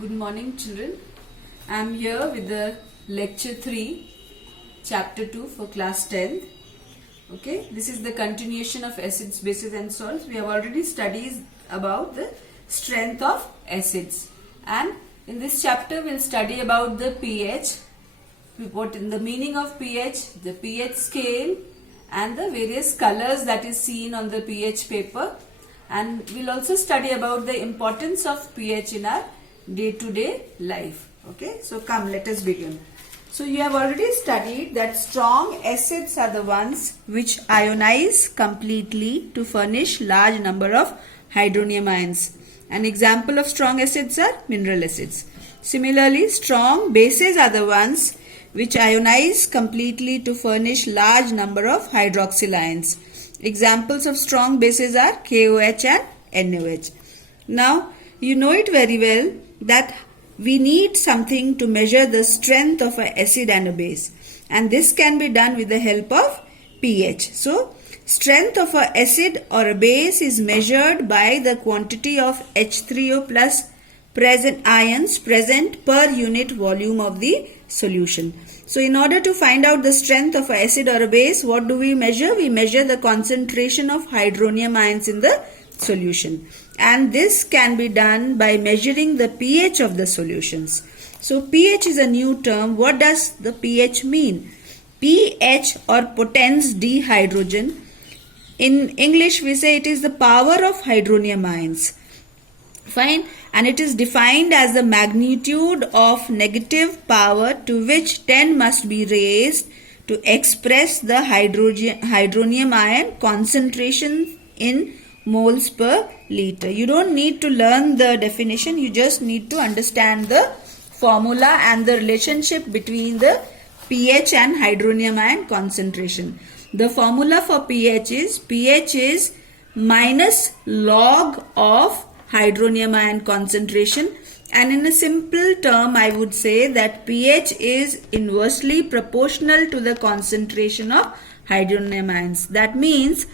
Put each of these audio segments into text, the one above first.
Good morning, children. I am here with the lecture 3, chapter 2 for class 10th. Okay, this is the continuation of acids, bases and salts. We have already studied about the strength of acids, and in this chapter we will study about the pH, what in the meaning of pH, the pH scale and the various colors that is seen on the pH paper, and we will also study about the importance of pH in our day-to-day life. Okay, so come, let us begin. So you have already studied that strong acids are the ones which ionize completely to furnish large number of hydronium ions. An example of strong acids are mineral acids. Similarly, strong bases are the ones which ionize completely to furnish large number of hydroxyl ions. Examples of strong bases are KOH and NOH. Now, you know it very well that we need something to measure the strength of an acid and a base, and this can be done with the help of pH. So, strength of an acid or a base is measured by the quantity of H3O plus ions present per unit volume of the solution. So, in order to find out the strength of an acid or a base, what do we measure? We measure the concentration of hydronium ions in the solution, and this can be done by measuring the pH of the solutions. So pH is a new term. What does the pH mean? pH or potens dehydrogen. In English we say it is the power of hydronium ions. Fine, and it is defined as the magnitude of negative power to which 10 must be raised to express the hydronium ion concentration in moles per liter. You don't need to learn the definition, you just need to understand the formula and the relationship between the pH and hydronium ion concentration. The formula for pH is minus log of hydronium ion concentration, and in a simple term I would say that pH is inversely proportional to the concentration of hydronium ions. That means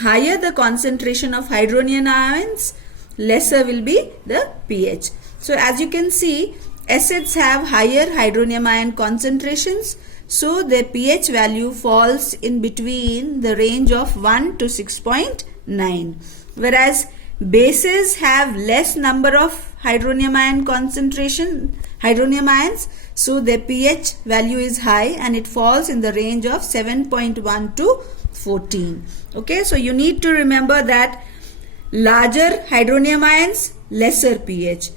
higher the concentration of hydronium ions, lesser will be the pH. So as you can see, acids have higher hydronium ion concentrations, so their pH value falls in between the range of 1 to 6.9. Whereas bases have less number of hydronium ions, so their pH value is high and it falls in the range of 7.1 to 14. Okay, so you need to remember that larger hydronium ions, lesser pH,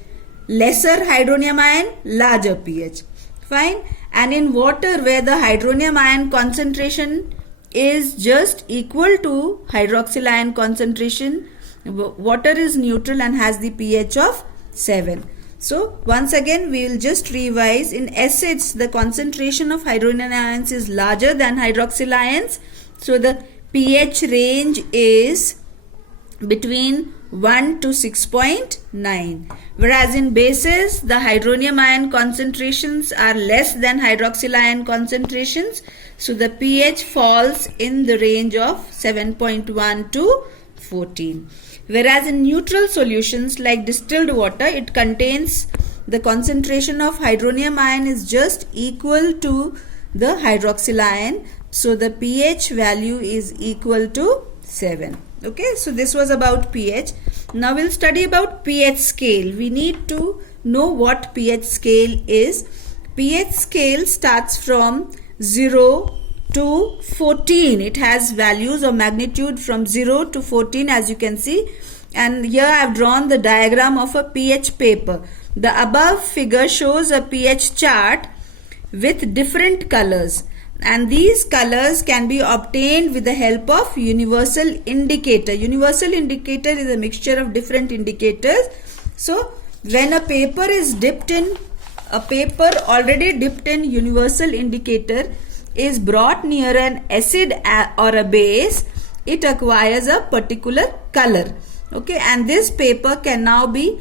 lesser hydronium ion, larger pH. Fine, and in water where the hydronium ion concentration is just equal to hydroxyl ion concentration, water is neutral and has the pH of 7. So once again we will just revise. In acids the concentration of hydronium ions is larger than hydroxyl ions, so the pH range is between 1 to 6.9. Whereas in bases the hydronium ion concentrations are less than hydroxyl ion concentrations, so the pH falls in the range of 7.1 to 14. Whereas in neutral solutions like distilled water, it contains the concentration of hydronium ion is just equal to the hydroxyl ion, so the pH value is equal to 7. Okay, so this was about pH. Now we'll study about pH scale. We need to know what pH scale is. pH scale starts from 0 to 14. It has values of magnitude from 0 to 14, as you can see. And here I have drawn the diagram of a pH paper. The above figure shows a pH chart with different colors, and these colors can be obtained with the help of universal indicator. Universal indicator is a mixture of different indicators. So when a paper is dipped in, a paper already dipped in universal indicator is brought near an acid or a base, it acquires a particular color. Okay, and this paper can now be,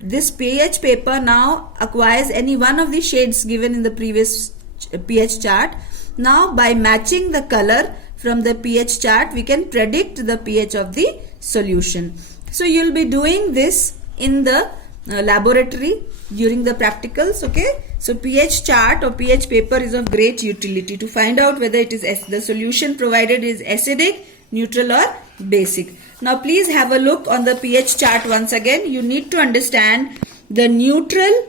this pH paper now acquires any one of the shades given in the previous pH chart. Now by matching the color from the pH chart, we can predict the pH of the solution. So you will be doing this in the laboratory during the practicals. Okay, so pH chart or pH paper is of great utility to find out whether it is the solution provided is acidic, neutral or basic. Now please have a look on the pH chart once again. You need to understand the neutral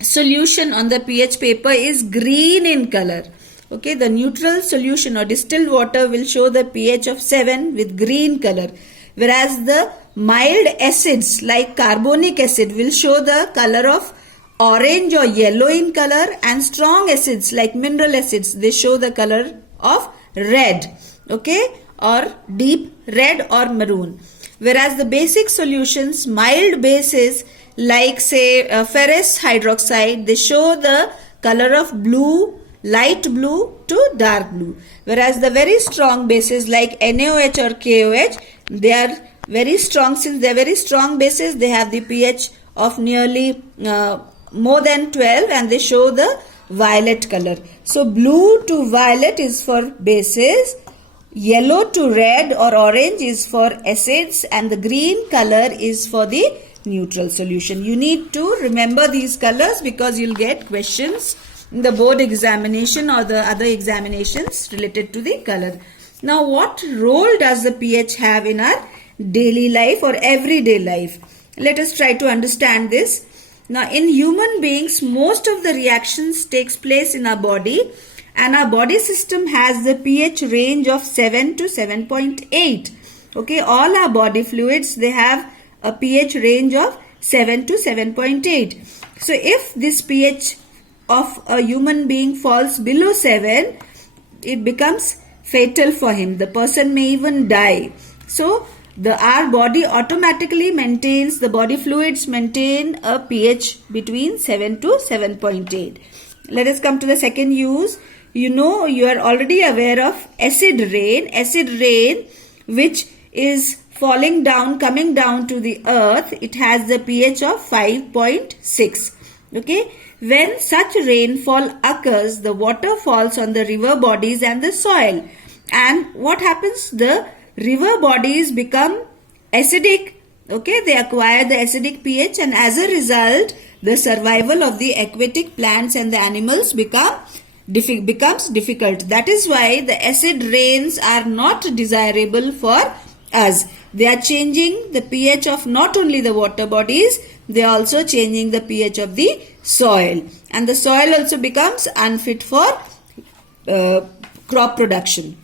solution on the pH paper is green in color. Okay, the neutral solution or distilled water will show the pH of 7 with green color, whereas the mild acids like carbonic acid will show the color of orange or yellow in color, and strong acids like mineral acids, they show the color of red, okay, or deep red or maroon. Whereas the basic solutions, mild bases like say ferrous hydroxide, they show the color of blue, light blue to dark blue. Whereas the very strong bases like NaOH or KOH, they are very strong. Since they are very strong bases, they have the pH of nearly more than 12 and they show the violet color. So blue to violet is for bases, yellow to red or orange is for acids, and the green color is for the neutral solution. You need to remember these colors because you'll get questions in the board examination or the other examinations related to the color. Now, what role does the pH have in our daily life or everyday life? Let us try to understand this. Now, in human beings, most of the reactions takes place in our body, and our body system has the pH range of 7 to 7.8. Okay, all our body fluids, they have a pH range of 7 to 7.8. So, if this pH of a human being falls below 7, it becomes fatal for him. The person may even die. So, our body automatically maintains, the body fluids maintain a pH between 7 to 7.8. Let us come to the second use. You know, you are already aware of acid rain. Acid rain, which is falling down, coming down to the earth, it has the pH of 5.6. Okay. When such rainfall occurs, the water falls on the river bodies and the soil. And what happens? The river bodies become acidic. Okay, they acquire the acidic pH, and as a result, the survival of the aquatic plants and the animals becomes difficult. That is why the acid rains are not desirable for us. They are changing the pH of not only the water bodies, they are also changing the pH of the soil, and the soil also becomes unfit for crop production.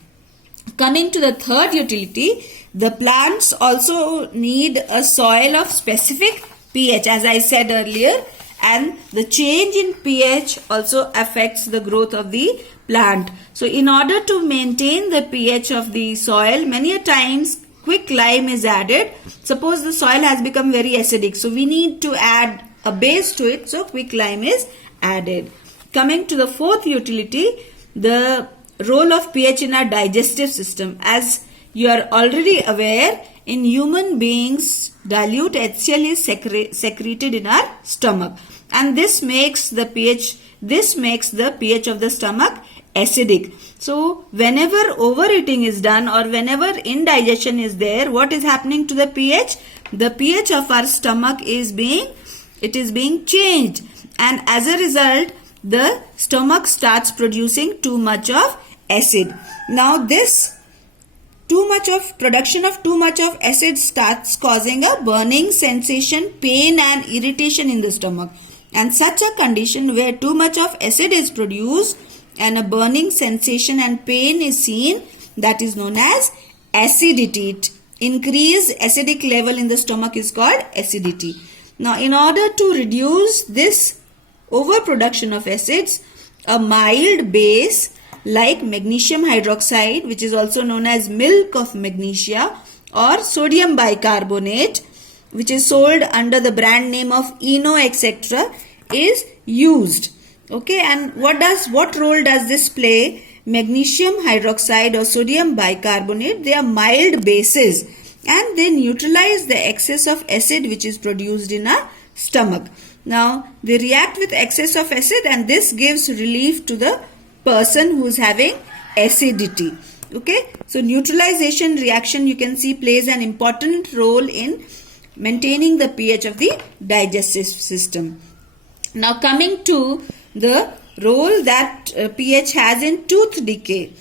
Coming to the third utility, the plants also need a soil of specific pH, as I said earlier, and the change in pH also affects the growth of the plant. So in order to maintain the pH of the soil, many a times quick lime is added. Suppose the soil has become very acidic, so we need to add a base to it, so quick lime is added. Coming to the fourth utility, the role of pH in our digestive system. As you are already aware, in human beings, dilute HCl is secreted in our stomach, and this makes the pH of the stomach acidic. So whenever overeating is done or whenever indigestion is there, what is happening to the pH? The pH of our stomach is being changed, and as a result, the stomach starts producing too much of acid. Now this production of too much of acid starts causing a burning sensation, pain and irritation in the stomach. And such a condition where too much of acid is produced and a burning sensation and pain is seen, that is known as acidity. Increased acidic level in the stomach is called acidity. Now, in order to reduce this overproduction of acids, a mild base like magnesium hydroxide, which is also known as milk of magnesia, or sodium bicarbonate, which is sold under the brand name of Eno etc., is used. Okay, and what role does this play? Magnesium hydroxide or sodium bicarbonate, they are mild bases and they neutralize the excess of acid which is produced in our stomach. Now, they react with excess of acid and this gives relief to the person who is having acidity. Okay, so neutralization reaction, you can see, plays an important role in maintaining the pH of the digestive system. Now coming to the role that pH has in tooth decay.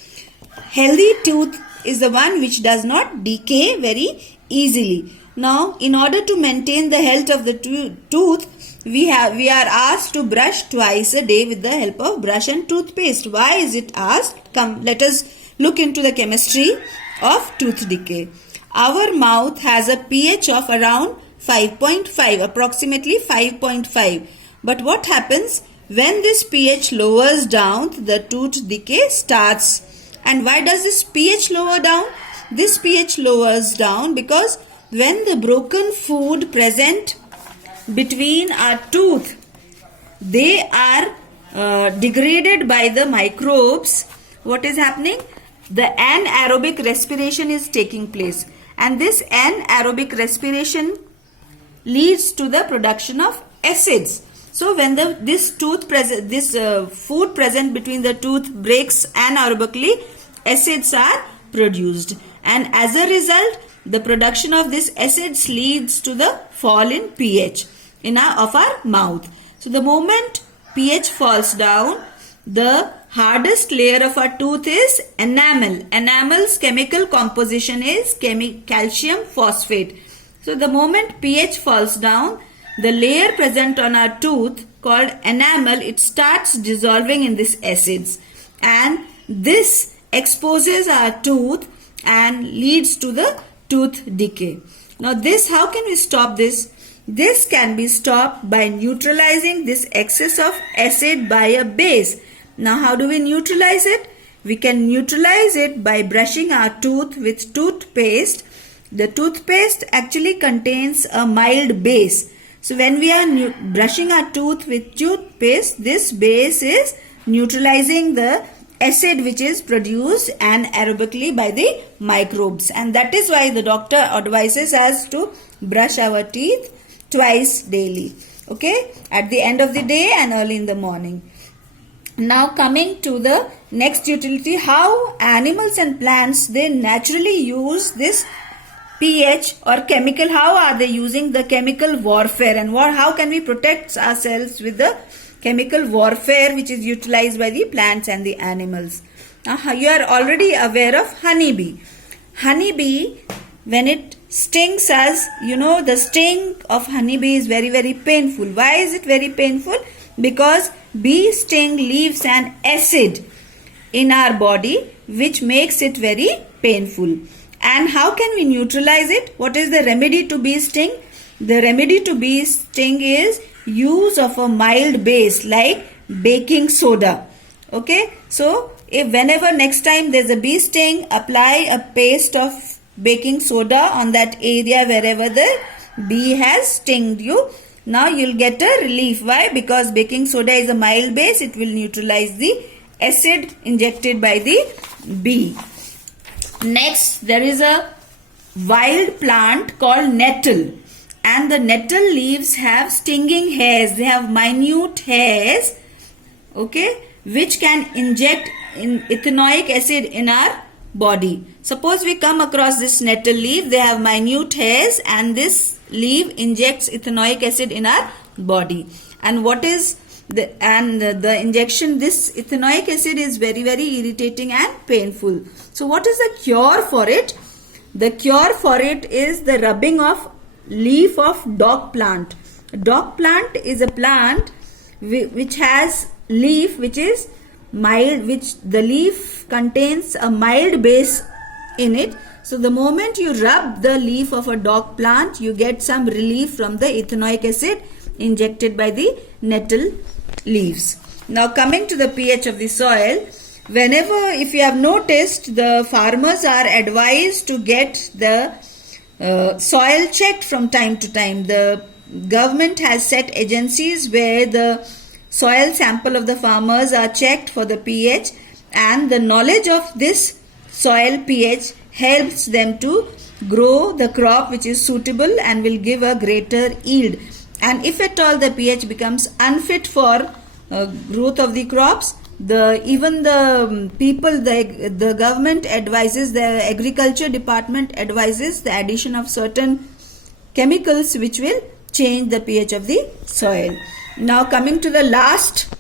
Healthy tooth is the one which does not decay very easily. Now, in order to maintain the health of the tooth, we are asked to brush twice a day with the help of brush and toothpaste. Why is it asked? Come, let us look into the chemistry of tooth decay. Our mouth has a pH of around 5.5, approximately 5.5. But what happens when this pH lowers down? The tooth decay starts. And why does this pH lower down? This pH lowers down because when the broken food present between our tooth, they are degraded by the microbes. What is happening? The anaerobic respiration is taking place, and this anaerobic respiration leads to the production of acids. So when this food present between the tooth breaks anaerobically, acids are produced, and as a result the production of these acids leads to the fall in pH of our mouth. So the moment pH falls down, the hardest layer of our tooth is enamel. Enamel's chemical composition is calcium phosphate. So the moment pH falls down, the layer present on our tooth called enamel, it starts dissolving in these acids, and this exposes our tooth and leads to the tooth decay. Now this, how can we stop this? This can be stopped by neutralizing this excess of acid by a base. Now how do we neutralize it? We can neutralize it by brushing our tooth with toothpaste. The toothpaste actually contains a mild base. So when we are brushing our tooth with toothpaste, this base is neutralizing the acid which is produced anaerobically by the microbes, and that is why the doctor advises us to brush our teeth twice daily, okay, at the end of the day and early in the morning. Now coming to the next utility, how animals and plants, they naturally use this pH or chemical. How are they using the chemical warfare, and how can we protect ourselves with the chemical warfare which is utilized by the plants and the animals? Now you are already aware of honeybee. Honeybee, when it stings us, the sting of honeybee is very, very painful. Why is it very painful? Because bee sting leaves an acid in our body which makes it very painful. And how can we neutralize it? What is the remedy to bee sting? The remedy to bee sting is use of a mild base like baking soda. Okay, so if whenever next time there's a bee sting, apply a paste of baking soda on that area wherever the bee has stinged you. Now you'll get a relief. Why? Because baking soda is a mild base. It will neutralize the acid injected by the bee. Next, there is a wild plant called nettle, and the nettle leaves have stinging hairs. They have minute hairs, okay, which can inject ethanoic acid in our body. Suppose we come across this nettle leaf, they have minute hairs, and this leaf injects ethanoic acid in our body. And what is the injection, this ethanoic acid is very, very irritating and painful. So what is the cure for it? The cure for it is the rubbing of leaf of dock plant. Dock plant is a plant which has leaf which is mild, which the leaf contains a mild base in it. So the moment you rub the leaf of a dock plant, you get some relief from the ethanoic acid injected by the nettle leaves. Now coming to the pH of the soil, whenever, if you have noticed, the farmers are advised to get the soil checked from time to time. The government has set agencies where the soil sample of the farmers are checked for the pH, and the knowledge of this soil pH helps them to grow the crop which is suitable and will give a greater yield. And if at all the pH becomes unfit for growth of the crops, the government advises, the agriculture department advises the addition of certain chemicals which will change the pH of the soil. Now coming to the last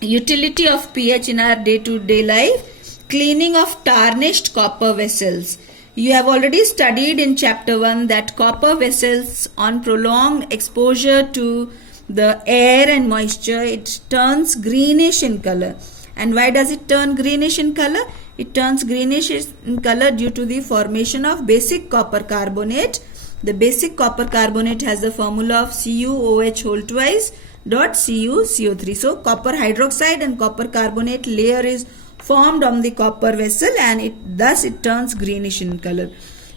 utility of pH in our day-to-day life, cleaning of tarnished copper vessels. You have already studied in chapter 1 that copper vessels, on prolonged exposure to the air and moisture, it turns greenish in color. And why does it turn greenish in color? It turns greenish in color due to the formation of basic copper carbonate. The basic copper carbonate has the formula of CuOH whole twice dot CuCO3. So copper hydroxide and copper carbonate layer is formed on the copper vessel, and thus it turns greenish in color.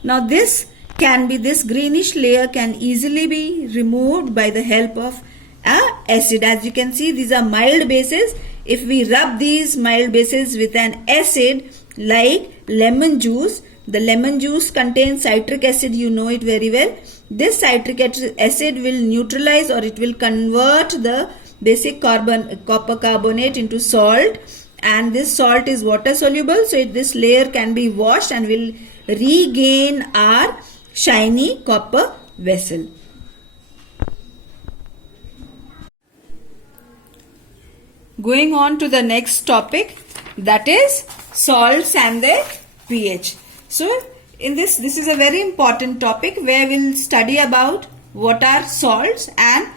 Now this greenish layer can easily be removed by the help of acid. As you can see, these are mild bases. If we rub these mild bases with an acid like lemon juice, the lemon juice contains citric acid, you know it very well. This citric acid will neutralize, or it will convert the basic copper carbonate into salt, and this salt is water soluble, so this layer can be washed and will regain our shiny copper vessel. Going on to the next topic, that is salts and their pH. So in this is a very important topic where we'll study about what are salts and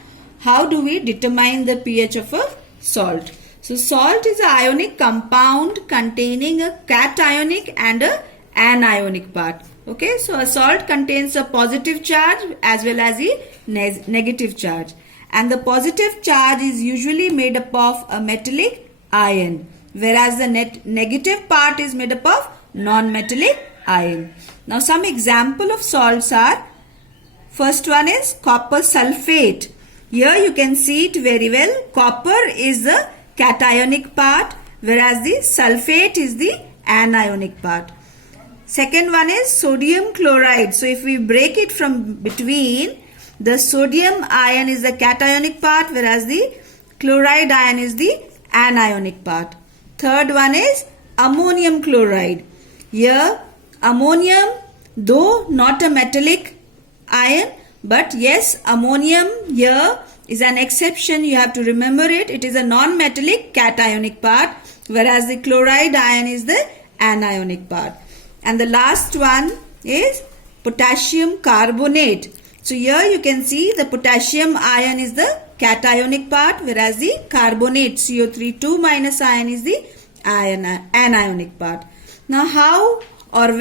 how do we determine the pH of a salt. So salt is an ionic compound containing a cationic and a anionic part. Okay, so a salt contains a positive charge as well as a negative charge. And the positive charge is usually made up of a metallic ion, whereas the negative part is made up of non-metallic ion. Now some example of salts are, first one is copper sulfate. Here you can see it very well. Copper is the cationic part, whereas the sulfate is the anionic part. Second one is sodium chloride. So if we break it from between, the sodium ion is the cationic part, whereas the chloride ion is the anionic part. Third one is ammonium chloride. Here ammonium, though not a metallic ion, but yes, ammonium here is an exception. You have to remember it. It is a non-metallic cationic part, whereas the chloride ion is the anionic part. And the last one is potassium carbonate. So here you can see the potassium ion is the cationic part, whereas the carbonate CO3 2- ion is the anionic part. Now how are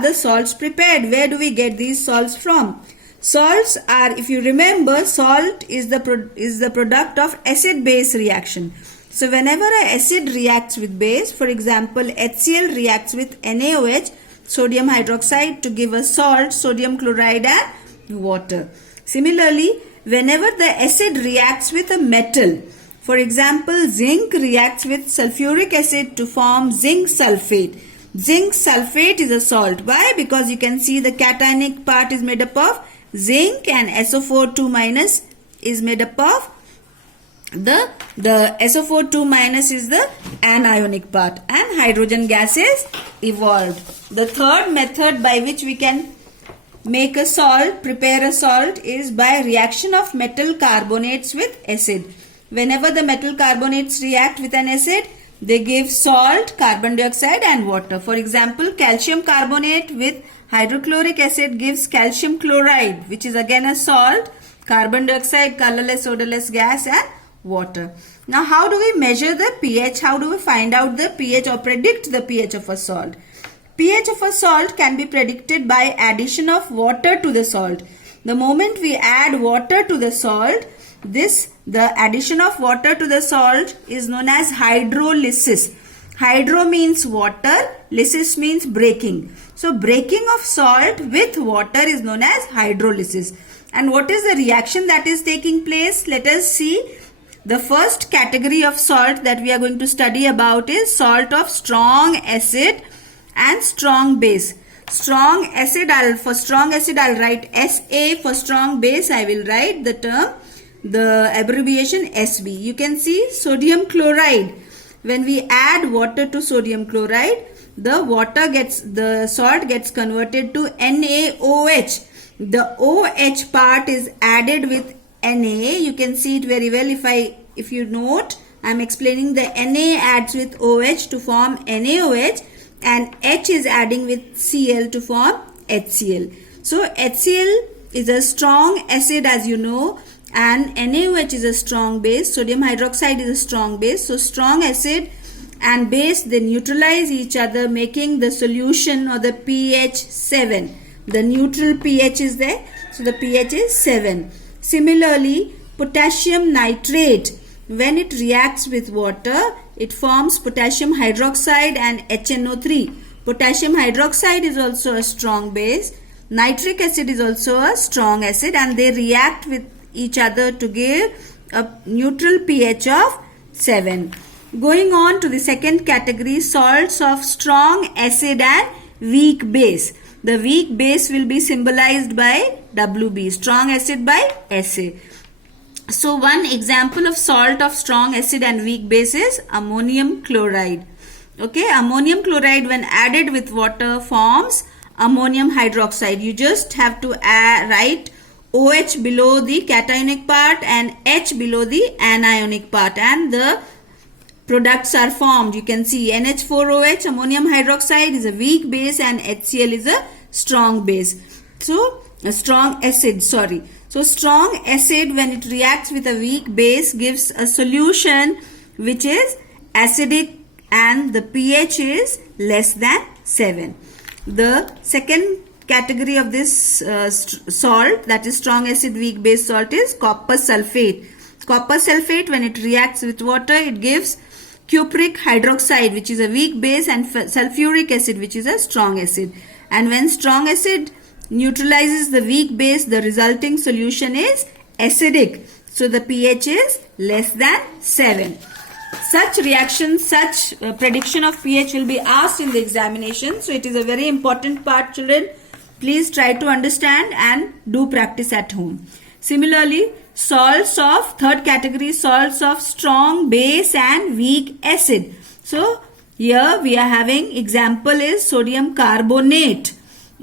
the salts prepared? Where do we get these salts from? Salts are, if you remember, salt is the product of acid-base reaction. So whenever an acid reacts with base, for example, HCl reacts with NaOH, sodium hydroxide, to give us salt, sodium chloride and water. Similarly, whenever the acid reacts with a metal, for example, zinc reacts with sulfuric acid to form zinc sulfate. Zinc sulfate is a salt. Why? Because you can see the cationic part is made up of zinc, and SO4 2- is made up of the SO4 2- is the anionic part, and hydrogen gas is evolved. The third method by which we can make a salt, prepare a salt, is by reaction of metal carbonates with acid. Whenever the metal carbonates react with an acid, they give salt, carbon dioxide and water. For example, calcium carbonate with hydrochloric acid gives calcium chloride, which is again a salt, carbon dioxide, colorless, odorless gas and water. Now how do we measure the pH? How do we find out the pH or predict the pH of a salt? pH of a salt can be predicted by addition of water to the salt. The moment we add water to the salt, the addition of water to the salt is known as hydrolysis. Hydro means water, lysis means breaking. So breaking of salt with water is known as hydrolysis. And what is the reaction that is taking place? Let us see. The first category of salt that we are going to study about is salt of strong acid and strong base. Strong acid, for strong acid I'll write SA. For strong base I will write the abbreviation SB. You can see sodium chloride. When we add water to sodium chloride, the salt gets converted to NaOH. the OH part is added with Na. You can see it very well if you note. I am explaining the Na adds with OH to form NaOH, and H is adding with Cl to form HCl. So HCl is a strong acid, as you know, and NaOH is a strong base. Sodium hydroxide is a strong base. So strong acid and base, they neutralize each other, making the solution or the pH 7. The neutral pH is there, so the pH is 7. Similarly, potassium nitrate, when it reacts with water, it forms potassium hydroxide and HNO3. Potassium hydroxide is also a strong base. Nitric acid is also a strong acid, and they react with each other to give a neutral pH of 7. Going on to the second category, salts of strong acid and weak base. The weak base will be symbolized by WB, strong acid by SA. So one example of salt of strong acid and weak base is ammonium chloride. Okay, ammonium chloride when added with water forms ammonium hydroxide. You just have to write OH below the cationic part and H below the anionic part, and the products are formed. You can see NH4OH, ammonium hydroxide, is a weak base, and HCl is a strong base. So a strong acid, sorry. So strong acid, when it reacts with a weak base, gives a solution which is acidic, and the pH is less than 7. The second category of this salt, that is strong acid weak base salt, is copper sulfate. Copper sulfate, when it reacts with water, it gives cupric hydroxide, which is a weak base, and sulfuric acid, which is a strong acid. And when strong acid neutralizes the weak base, the resulting solution is acidic. So the pH is less than 7. Such reactions, such prediction of pH will be asked in the examination. So it is a very important part, children. Please try to understand and do practice at home. Similarly, salts of third category, salts of strong base and weak acid. So here we are having example is sodium carbonate.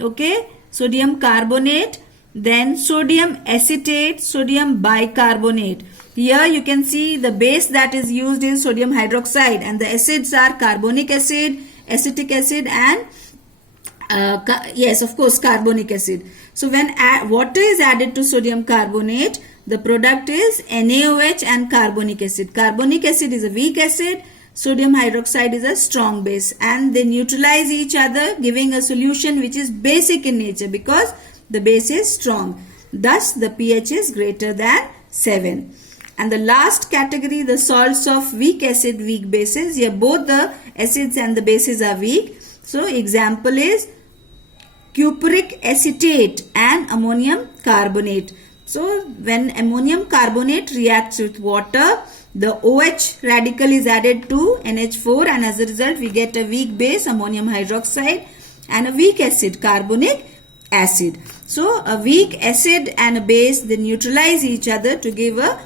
Okay, sodium carbonate, then sodium acetate, sodium bicarbonate. Here you can see the base that is used is sodium hydroxide, and the acids are carbonic acid, acetic acid, and yes, of course, carbonic acid. So when water is added to sodium carbonate, the product is NaOH and carbonic acid. Carbonic acid is a weak acid, sodium hydroxide is a strong base, and they neutralize each other, giving a solution which is basic in nature because the base is strong. Thus the pH is greater than 7. And the last category, the salts of weak acid, weak bases. Here both the acids and the bases are weak. So example is cupric acetate and ammonium carbonate. So when ammonium carbonate reacts with water, the OH radical is added to NH4, and as a result we get a weak base, ammonium hydroxide, and a weak acid, carbonic acid. So a weak acid and a base, they neutralize each other to give a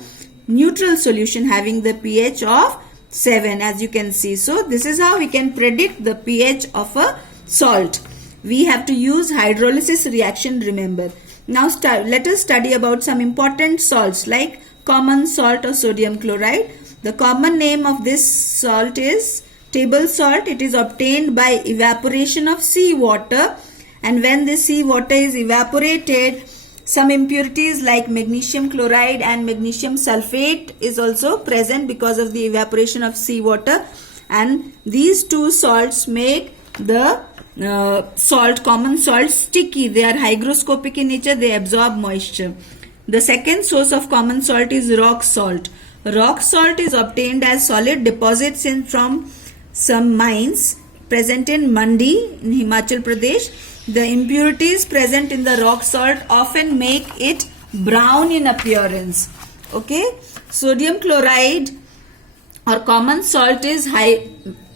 neutral solution having the pH of 7, as you can see. So this is how we can predict the pH of a salt. We have to use hydrolysis reaction, remember. Now let us study about some important salts like common salt or sodium chloride. The common name of this salt is table salt. It is obtained by evaporation of seawater, and when the seawater is evaporated, some impurities like magnesium chloride and magnesium sulfate is also present because of the evaporation of seawater, and these two salts make the common salt sticky. They are hygroscopic in nature, they absorb moisture. The second source of common salt is rock salt. Rock salt is obtained as solid deposits from some mines present in Mandi in Himachal Pradesh. The impurities present in the rock salt often make it brown in appearance. Okay, sodium chloride or common salt is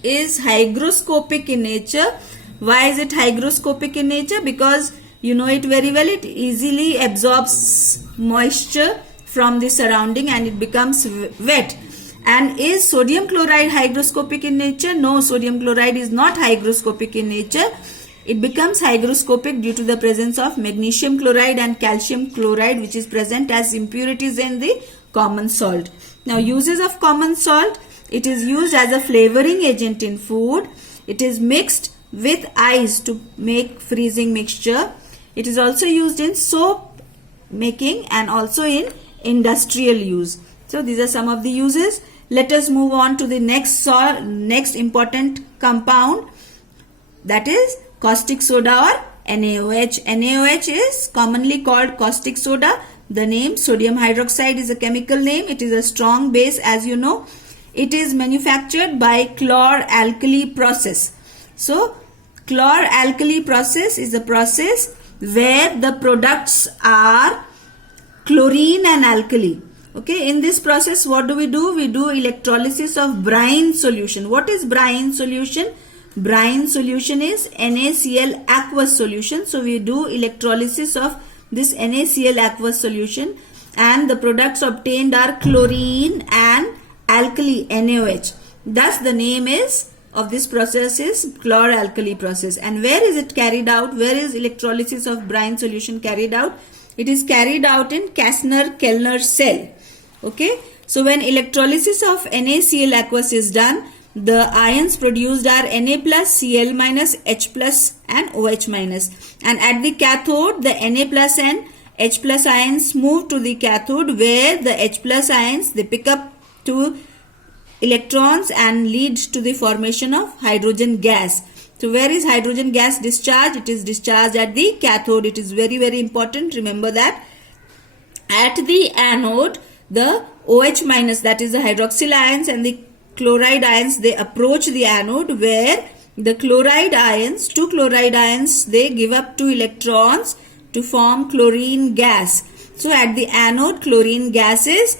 hygroscopic in nature. Why is it hygroscopic in nature? Because you know it very well, it easily absorbs moisture from the surrounding and it becomes wet. And is sodium chloride hygroscopic in nature? No, sodium chloride is not hygroscopic in nature. it becomes hygroscopic due to the presence of magnesium chloride and calcium chloride, which is present as impurities in the common salt. Now, uses of common salt: it is used as a flavoring agent in food. It is mixed with ice to make freezing mixture. It is also used in soap making and also in industrial use. So these are some of the uses. Let us move on to the next important compound, that is caustic soda or NaOH. NaOH is commonly called caustic soda. The name sodium hydroxide is a chemical name. It is a strong base, as you know. It is manufactured by chlor-alkali process. So chlor-alkali process is a process where the products are chlorine and alkali. Okay, in this process what do? We do electrolysis of brine solution. What is brine solution? Brine solution is NaCl aqueous solution. So we do electrolysis of this NaCl aqueous solution, and the products obtained are chlorine and alkali, NaOH. Thus the name of this process is chlor-alkali process. And where is it carried out? Where is electrolysis of brine solution carried out? It is carried out in Kastner-Kellner cell. Okay, so when electrolysis of NaCl aqueous is done, the ions produced are Na plus, Cl minus, H plus and OH minus. And at the cathode, the Na plus and H plus ions move to the cathode, where the H plus ions, they pick up 2 electrons and lead to the formation of hydrogen gas. So where is hydrogen gas discharged? It is discharged at the cathode. It is very, very important. Remember that. At the anode, the OH minus, that is the hydroxyl ions, and the chloride ions, they approach the anode, where the chloride ions, 2 chloride ions, they give up 2 electrons to form chlorine gas. So at the anode, chlorine gas is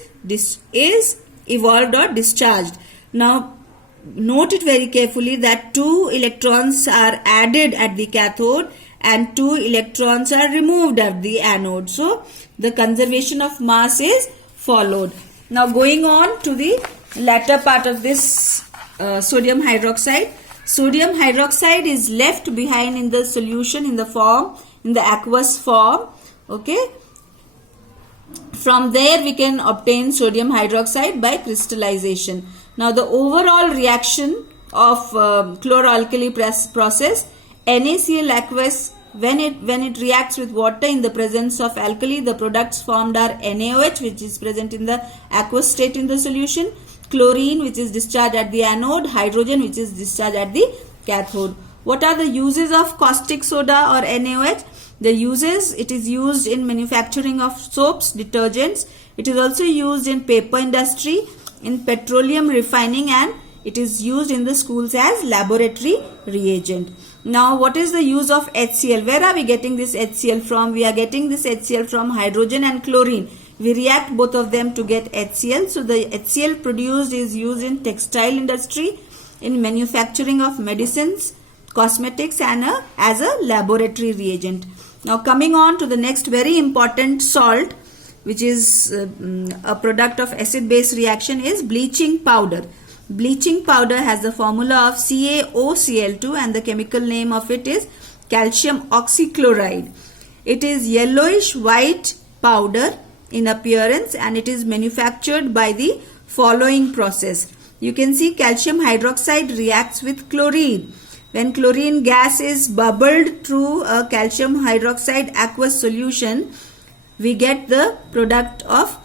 evolved or discharged. Now note it very carefully that 2 electrons are added at the cathode and 2 electrons are removed at the anode. So the conservation of mass is followed. Now going on to the latter part of this sodium hydroxide. Sodium hydroxide is left behind in the solution in the aqueous form. Okay. From there we can obtain sodium hydroxide by crystallization. Now the overall reaction of chlor-alkali process, NaCl aqueous, when it reacts with water in the presence of alkali, the products formed are NaOH, which is present in the aqueous state in the solution, chlorine, which is discharged at the anode, hydrogen, which is discharged at the cathode. What are the uses of caustic soda or NaOH? The uses: it is used in manufacturing of soaps, detergents. It is also used in paper industry, in petroleum refining, and it is used in the schools as laboratory reagent. Now what is the use of HCl? Where are we getting this HCl from? We are getting this HCl from hydrogen and chlorine. We react both of them to get HCl. So the HCl produced is used in textile industry, in manufacturing of medicines, cosmetics, and as a laboratory reagent. Now coming on to the next very important salt, which is a product of acid-base reaction, is bleaching powder. Bleaching powder has the formula of CaOCl2 and the chemical name of it is calcium oxychloride. It is yellowish white powder in appearance, and it is manufactured by the following process. You can see calcium hydroxide reacts with chlorine. When chlorine gas is bubbled through a calcium hydroxide aqueous solution, we get the product of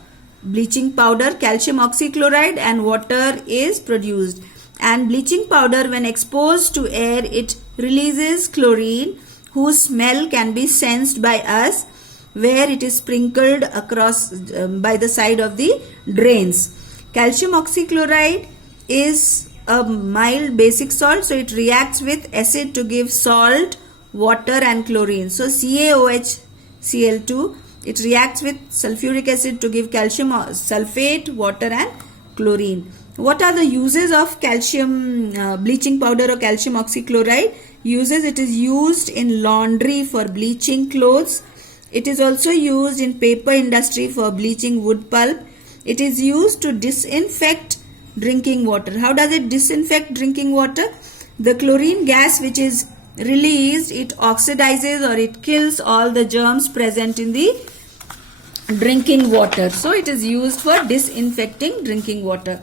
bleaching powder, calcium oxychloride, and water is produced. And bleaching powder, when exposed to air, it releases chlorine, whose smell can be sensed by us where it is sprinkled across by the side of the drains. Calcium oxychloride is a mild basic salt, so it reacts with acid to give salt, water, and chlorine. So CaOHCl2, it reacts with sulfuric acid to give calcium sulfate, water, and chlorine. What are the uses of calcium bleaching powder or calcium oxychloride? Uses: it is used in laundry for bleaching clothes. It is also used in paper industry for bleaching wood pulp. It is used to disinfect drinking water. How does it disinfect drinking water? The chlorine gas which is released, it oxidizes or it kills all the germs present in the drinking water. So it is used for disinfecting drinking water.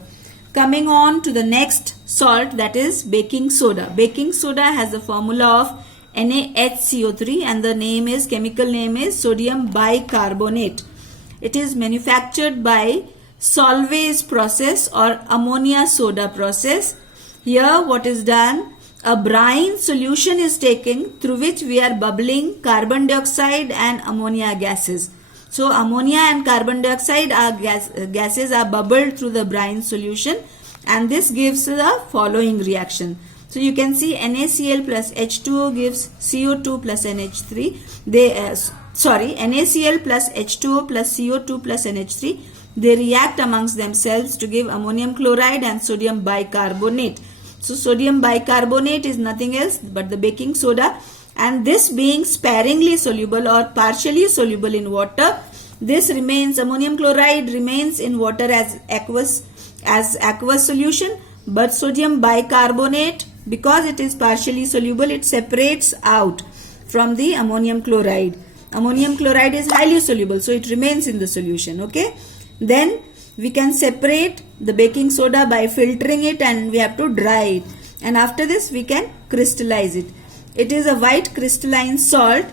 Coming on to the next salt, that is baking soda. Baking soda has the formula of NaHCO3 and the chemical name is sodium bicarbonate. It is manufactured by Solvay's process or ammonia soda process. Here what is done? A brine solution is taken through which we are bubbling carbon dioxide and ammonia gases. So ammonia and carbon dioxide are gases are bubbled through the brine solution, and this gives the following reaction. So you can see NaCl plus H2O gives CO2 plus NH3. NaCl plus H2O plus CO2 plus NH3. They react amongst themselves to give ammonium chloride and sodium bicarbonate. So sodium bicarbonate is nothing else but the baking soda, and this being sparingly soluble or partially soluble in water, this remains, ammonium chloride remains in water as aqueous solution, but sodium bicarbonate, because it is partially soluble, it separates out from the ammonium chloride. Ammonium chloride is highly soluble, so it remains in the solution. Okay, then we can separate the baking soda by filtering it, and we have to dry it, and after this we can crystallize it. It is a white crystalline salt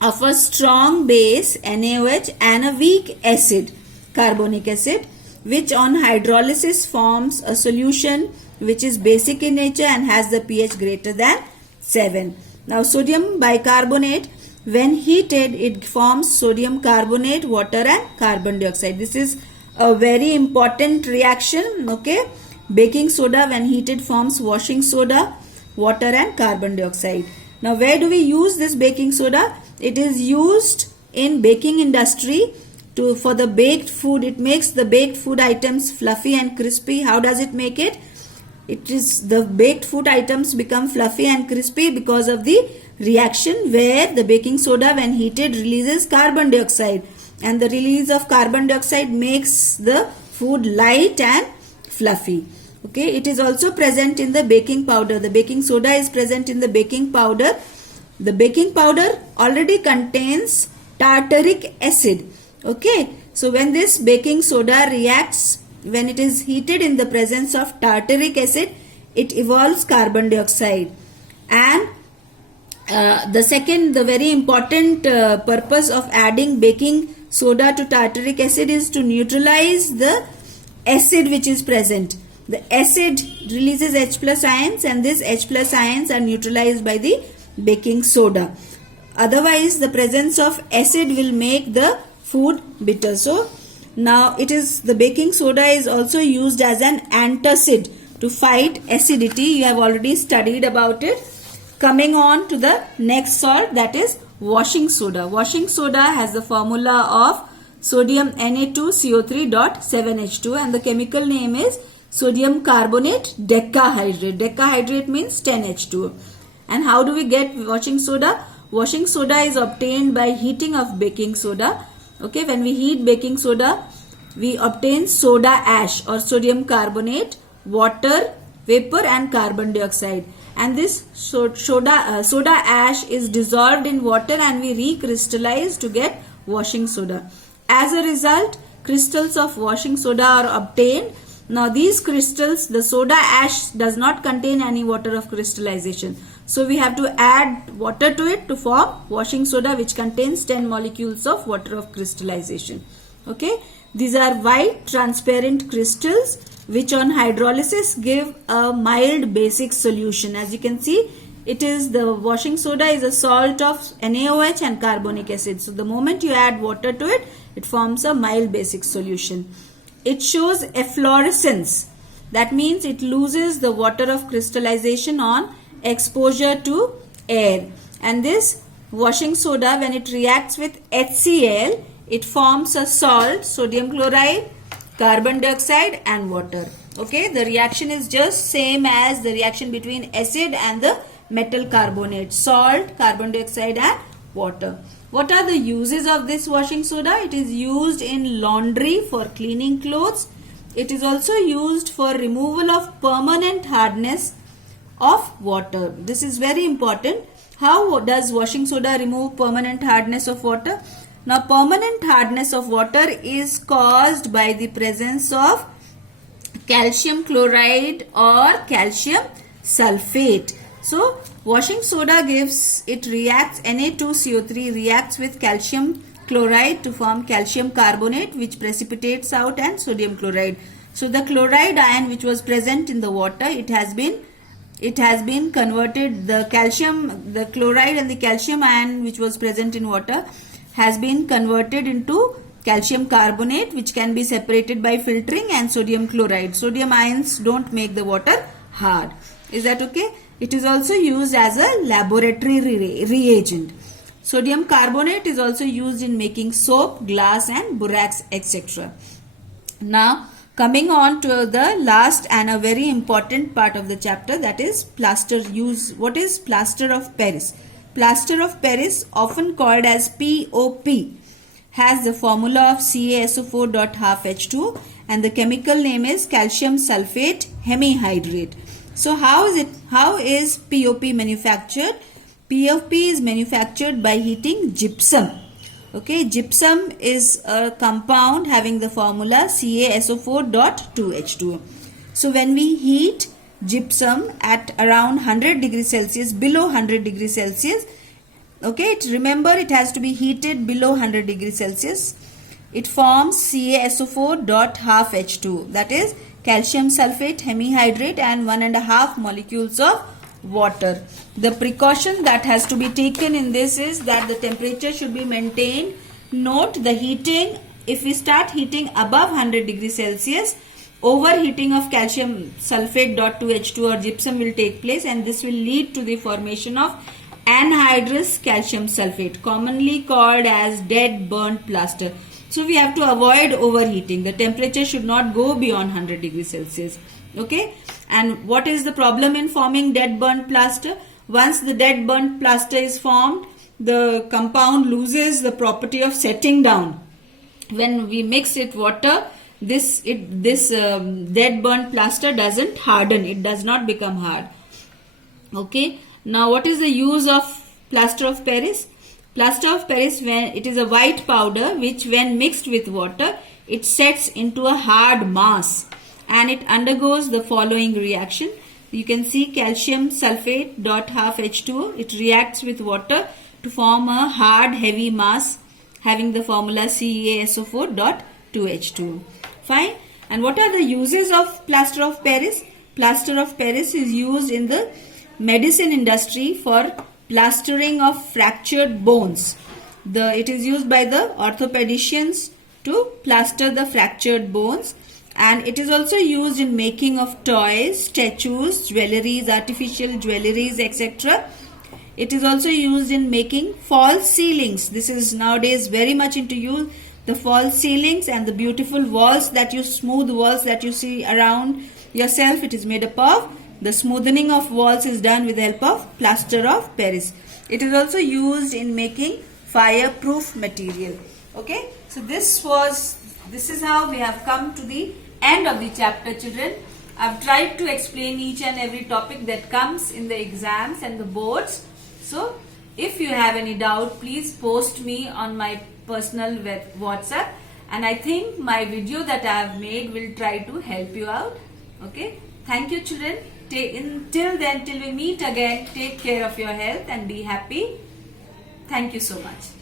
of a strong base NaOH and a weak acid carbonic acid, which on hydrolysis forms a solution which is basic in nature and has the pH greater than 7. Now sodium bicarbonate, when heated, it forms sodium carbonate, water and carbon dioxide. This is a very important reaction. Okay, baking soda when heated forms washing soda, water and carbon dioxide. Now where do we use this baking soda? It is used in baking industry for the baked food. It makes the baked food items fluffy and crispy. How does it make it? It is the baked food items become fluffy and crispy because of the reaction where the baking soda when heated releases carbon dioxide, and the release of carbon dioxide makes the food light and fluffy. Okay, it is also present in the baking powder. The baking soda is present in the baking powder. The baking powder already contains tartaric acid. Okay, so when this baking soda reacts, when it is heated in the presence of tartaric acid, it evolves carbon dioxide. And the very important purpose of adding baking soda to tartaric acid is to neutralize the acid which is present. The acid releases H plus ions, and these H plus ions are neutralized by the baking soda. Otherwise, the presence of acid will make the food bitter. So now the baking soda is also used as an antacid to fight acidity. You have already studied about it. Coming on to the next salt, that is washing soda. Washing soda has the formula of sodium Na2CO3.7H2 and the chemical name is sodium carbonate decahydrate. Decahydrate means 10H2O. And how do we get washing soda? Washing soda is obtained by heating of baking soda. Okay, when we heat baking soda, we obtain soda ash or sodium carbonate, water, vapor and carbon dioxide. And this soda ash is dissolved in water and we recrystallize to get washing soda. As a result, crystals of washing soda are obtained. Now these crystals, the soda ash does not contain any water of crystallization. So we have to add water to it to form washing soda, which contains 10 molecules of water of crystallization. Okay, these are white transparent crystals which on hydrolysis give a mild basic solution. As you can see, the washing soda is a salt of NaOH and carbonic acid. So the moment you add water to it, it forms a mild basic solution. It shows efflorescence. That means it loses the water of crystallization on exposure to air. And this washing soda, when it reacts with HCl, it forms a salt, sodium chloride, carbon dioxide and water. Okay, the reaction is just same as the reaction between acid and the metal carbonate. Salt, carbon dioxide and water. What are the uses of this washing soda? It is used in laundry for cleaning clothes. It is also used for removal of permanent hardness, of water. This is very important. How does washing soda remove permanent hardness of water? Now, permanent hardness of water is caused by the presence of calcium chloride or calcium sulfate. So, washing soda reacts, Na2CO3 reacts with calcium chloride to form calcium carbonate, which precipitates out, and sodium chloride. So, the chloride ion which was present in the water, it has been converted, the chloride and the calcium ion which was present in water has been converted into calcium carbonate, which can be separated by filtering, and sodium chloride. Sodium ions don't make the water hard. Is that okay? It is also used as a laboratory reagent. Sodium carbonate is also used in making soap, glass, and borax, etc. Now, coming on to the last and a very important part of the chapter, that is plaster use. What is plaster of Paris? Plaster of Paris, often called as POP, has the formula of CaSO4.12H2 and the chemical name is calcium sulfate hemihydrate. So how is POP manufactured? POP is manufactured by heating gypsum. Okay, gypsum is a compound having the formula CaSO4.2H2. So when we heat gypsum at around 100 degrees Celsius, below 100 degrees Celsius, okay, remember it has to be heated below 100 degrees Celsius, it forms CaSO4.12H2, that is calcium sulfate hemihydrate and 1.5 molecules of water. The precaution that has to be taken in this is that the temperature should be maintained. Note the heating, if we start heating above 100 degrees Celsius, overheating of calcium sulfate .2H2 or gypsum will take place, and this will lead to the formation of anhydrous calcium sulfate, commonly called as dead burnt plaster. So we have to avoid overheating. The temperature should not go beyond 100 degrees Celsius. Okay, and what is the problem in forming dead burnt plaster? Once the dead burnt plaster is formed, the compound loses the property of setting down. When we mix it water, this dead burnt plaster doesn't harden. It does not become hard. Okay. Now, what is the use of plaster of Paris? Plaster of Paris, when it is a white powder which when mixed with water, it sets into a hard mass and it undergoes the following reaction. You can see calcium sulfate .12H2. It reacts with water to form a hard heavy mass having the formula CaSO4.2H2. Fine. And what are the uses of plaster of Paris? Plaster of Paris is used in the medicine industry for plastering of fractured bones. It is used by the orthopedicians to plaster the fractured bones, and it is also used in making of toys, statues, jewelries, artificial jewelries, etc. It is also used in making false ceilings. This is nowadays very much into use. The false ceilings and the beautiful walls smooth walls that you see around yourself, it is made up of. The smoothing of walls is done with the help of plaster of Paris. It is also used in making fireproof material. Okay, so this is how we have come to the end of the chapter, children. I've tried to explain each and every topic that comes in the exams and the boards. So if you have any doubt, please post me on my personal WhatsApp, and I think my video that I have made will try to help you out. Okay, thank you, children. Till then, till we meet again, take care of your health and be happy. Thank you so much.